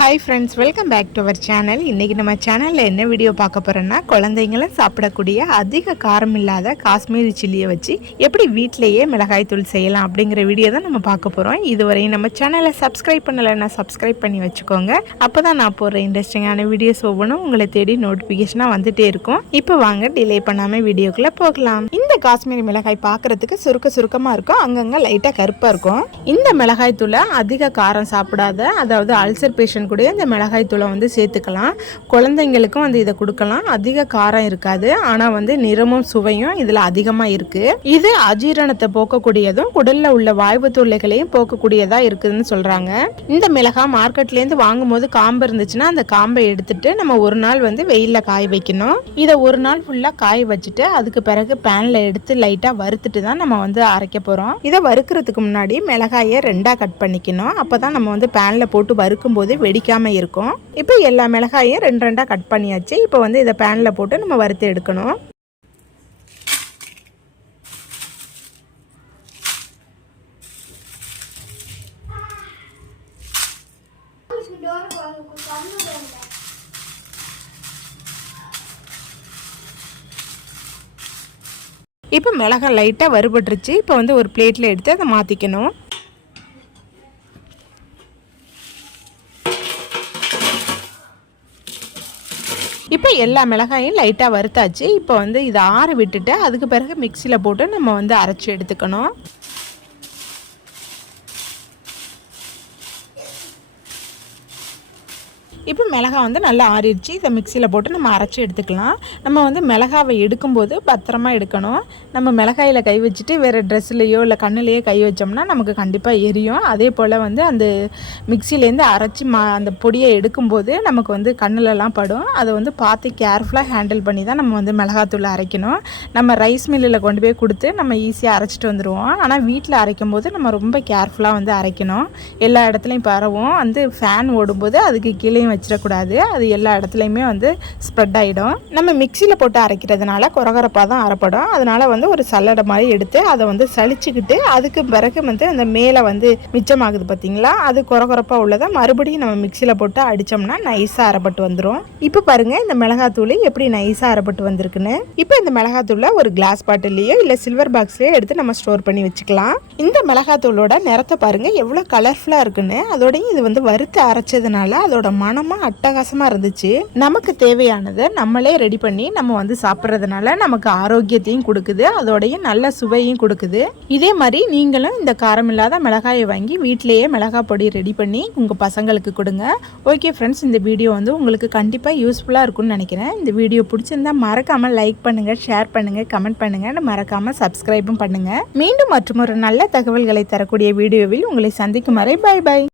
Hi friends welcome back to our channel இன்றைக்கி நம்ம சேனலில் என்ன வீடியோ பார்க்க போகிறோன்னா குழந்தைங்களும் சாப்பிடக்கூடிய அதிக காரம் இல்லாத காஷ்மீரி சில்லியை வச்சு எப்படி வீட்டிலேயே மிளகாய் தூள் செய்யலாம் அப்படிங்கிற வீடியோ தான் நம்ம பார்க்க போகிறோம் இதுவரையும் நம்ம சேனலை சப்ஸ்கிரைப் பண்ணலைன்னா சப்ஸ்கிரைப் பண்ணி வச்சுக்கோங்க. அப்போ தான் நான் போடுற இன்ட்ரெஸ்டிங்கான வீடியோஸ் ஒவ்வொன்றும் உங்களை தேடி நோட்டிஃபிகேஷனாக வந்துகிட்டே இருக்கும். இப்போ வாங்க டிலே பண்ணாமல் வீடியோக்குள்ளே போகலாம். இந்த காஷ்மீரி மிளகாய் பார்க்குறதுக்கு சுருக்க சுருக்கமாக இருக்கும். அங்கங்கே லைட்டாக கருப்பாக இருக்கும். இந்த மிளகாய் தூளை அதிக காரம் சாப்பிடாத அதாவது அல்சர் பேஷண்ட் கூட இந்த மிளகாய் தூளை வந்து சேர்த்துக்கலாம். குழந்தைங்களுக்கும் வந்து இதை கொடுக்கலாம். அதிக காரம் இருக்காது. ஆனால் வந்து நிறமும் சுவையும் இதில் அதிகமாக இருக்குது இது அஜீரணத்தை போக்கக்கூடியதும் குடலில் உள்ள வாய்வு தொல்லைகளையும் போக்கக்கூடியதாக இருக்குதுன்னு சொல்கிறாங்க இந்த மிளகாய் மார்க்கெட்லேருந்து வாங்கும்போது காம்பு இருந்துச்சுன்னா அந்த காம்பை எடுத்துட்டு நம்ம ஒரு நாள் வந்து வெயிலில் காய வைக்கணும். இதை ஒரு நாள் ஃபுல்லாக காய வச்சுட்டு அதுக்கு பிறகு பேனில் எடுத்து லைட்டாக வறுத்துட்டு தான் நம்ம வந்து அரைக்க போகிறோம் இதை வறுக்கிறதுக்கு முன்னாடி மிளகாயை ரெண்டாக கட் பண்ணிக்கணும். அப்போ தான் நம்ம வந்து பேனில் போட்டு வறுக்கும்போது வெடிக்காமல் இருக்கும். இப்போ எல்லா மிளகாயும் ரெண்டு ரெண்டாக கட் பண்ணியாச்சு. இப்போ வந்து இதை பேனில் போட்டு நம்ம வறுத்து எடுக்கணும். இப்போ மிளகாய் லைட்டாக வறுபட்டுருச்சு. இப்போ வந்து ஒரு பிளேட்டில் எடுத்து அதை மாற்றிக்கணும் இப்போ எல்லா மிளகாயும் லைட்டாக வறுத்தாச்சு. இப்போ வந்து இதை ஆற விட்டுட்டு அதுக்கு பிறகு மிக்சியில் போட்டு நம்ம வந்து அரைச்சி எடுத்துக்கணும். இப்போ மிளகாய் வந்து நல்லா ஆறிடுச்சு. இதை மிக்சியில் போட்டு நம்ம அரைச்சி எடுத்துக்கலாம். நம்ம வந்து மிளகாவை எடுக்கும்போது பத்திரமா எடுக்கணும். நம்ம மிளகாயில் கை வச்சுட்டு வேறு ட்ரெஸ்லையோ இல்லை கண்ணுலேயோ கை வச்சோம்னா நமக்கு கண்டிப்பாக எரியும். அதே போல் வந்து அந்த மிக்சிலேருந்து அரைச்சி மா அந்த பொடியை எடுக்கும்போது நமக்கு வந்து கண்ணுலலாம் படும். அதை வந்து பார்த்து கேர்ஃபுல்லாக ஹேண்டில் பண்ணி தான் நம்ம வந்து மிளகாத்தூள் அரைக்கணும். நம்ம ரைஸ் மில்லில் கொண்டு போய் கொடுத்து நம்ம ஈஸியாக அரைச்சிட்டு வந்துடுவோம் ஆனால் வீட்டில் அரைக்கும் போது நம்ம ரொம்ப கேர்ஃபுல்லாக வந்து அரைக்கணும். எல்லா இடத்துலையும் பரவும். வந்து ஃபேன் ஓடும்போது அதுக்கு கீழே வச்சிடக்கூடாது. அது எல்லா இடத்துலையுமே வந்து ஸ்ப்ரெட் ஆகிடும் நம்ம மிக்சியில் போட்டு அரைக்கிறதுனால குறகுறப்பாக தான் அரைப்படும். அதனால் வந்து ஒரு சல்லடை மாதிரி எடுத்து அதை வந்து சளிச்சுக்கிட்டு அதுக்கு பிறகு வந்து அந்த மேலே வந்து மிச்சமாகுது பார்த்தீங்களா அது குறகுறப்பாக உள்ளதை மறுபடியும் நம்ம மிக்சியில் போட்டு அடித்தோம்னா நைஸாக அரைப்பட்டு வந்துடும் இப்போ பாருங்கள் இந்த மிளகாத்தூள் எப்படி நைஸாக அரைப்பட்டு வந்திருக்குன்னு. இப்போ இந்த மிளகாத்தூளை ஒரு கிளாஸ் பாட்டிலையோ இல்லை சில்வர் பாக்ஸ்லேயோ எடுத்து நம்ம ஸ்டோர் பண்ணி வச்சுக்கலாம். இந்த மிளகாத்தூளோட நிறத்தை பாருங்கள் எவ்வளோ கலர்ஃபுல்லாக இருக்குன்னு. அதோடய இது வந்து வறுத்து அரைச்சதுனால அதோட மனமாக அட்டகாசமாக இருந்துச்சு. நமக்கு தேவையானதை நம்மளே ரெடி பண்ணி நம்ம வந்து சாப்பிட்றதுனால நமக்கு ஆரோக்கியத்தையும் கொடுக்குது. அதோடைய நல்ல சுவையும் கொடுக்குது. இதே மாதிரி நீங்களும் இந்த காரம் இல்லாத மிளகாயை வாங்கி வீட்டிலேயே மிளகாய் பொடி ரெடி பண்ணி உங்கள் பசங்களுக்கு கொடுங்க. ஓகே ஃப்ரெண்ட்ஸ் இந்த வீடியோ வந்து உங்களுக்கு கண்டிப்பாக யூஸ்ஃபுல்லாக இருக்கும்னு நினைக்கிறேன். இந்த வீடியோ பிடிச்சிருந்தா மறக்காமல் லைக் பண்ணுங்கள் ஷேர் பண்ணுங்கள் கமெண்ட் பண்ணுங்கள் மறக்காமல் சப்ஸ்கிரைபும் பண்ணுங்கள் மீண்டும் மற்றும் ஒரு நல்ல தகவல்களை தரக்கூடிய வீடியோவில் உங்களை சந்திக்கும் வரை பாய் பாய்